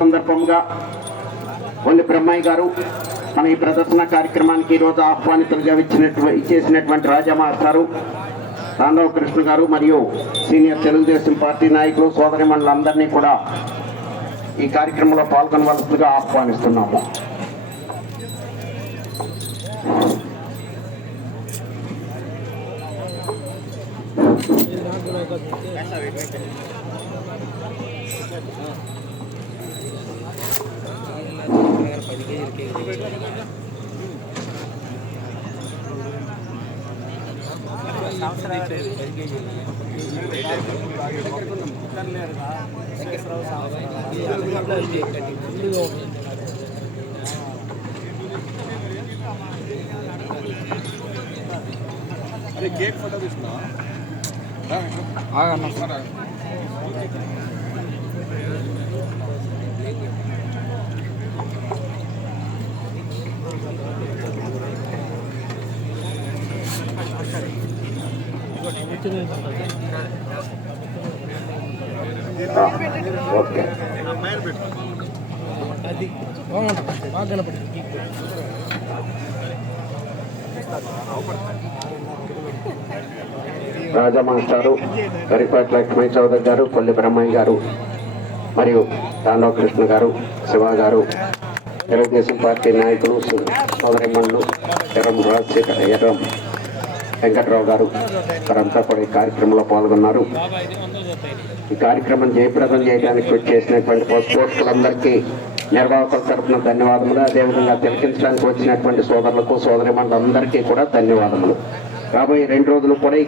సందర్భంగా ఒల్లి బ్రహ్మయ్య గారు మన ఈ ప్రదర్శన కార్యక్రమానికి ఈరోజు ఆహ్వానితులుగా ఇచ్చేసినటువంటి రాజా మాస్టారు, తాండవ కృష్ణ గారు మరియు సీనియర్ తెలుగుదేశం పార్టీ నాయకులు సోదరిమణులందరినీ కూడా ఈ కార్యక్రమంలో పాల్గొనవలసిందిగా ఆహ్వానిస్తున్నాము. अरे केक फोटो తీసుకున్నా ఆగన్న సార్ ఓకే అది బాగా కనపడుతుంది. రాజా మాస్టారు, గరిపాటి లక్ష్మీ చౌదరి గారు, కొల్లి బ్రహ్మయ్య గారు మరియు తాండవ కృష్ణ గారు, శివ గారు, తెలుగుదేశం పార్టీ నాయకులు సోదరిమణులు ఎర్రం రాజశేఖర్, ఎర్రం వెంకట్రావు గారు వారంతా కూడా ఈ కార్యక్రమంలో పాల్గొన్నారు. ఈ కార్యక్రమం జయప్రదం చేయడానికి చేసినటువంటి స్పోర్ట్స్లందరికీ నిర్వాహకుల తరఫున ధన్యవాదములు. అదేవిధంగా తిలకించడానికి వచ్చినటువంటి సోదరులకు సోదరిమణులందరికీ కూడా ధన్యవాదములు. రాబోయే 2 రోజులు కూడా ఈ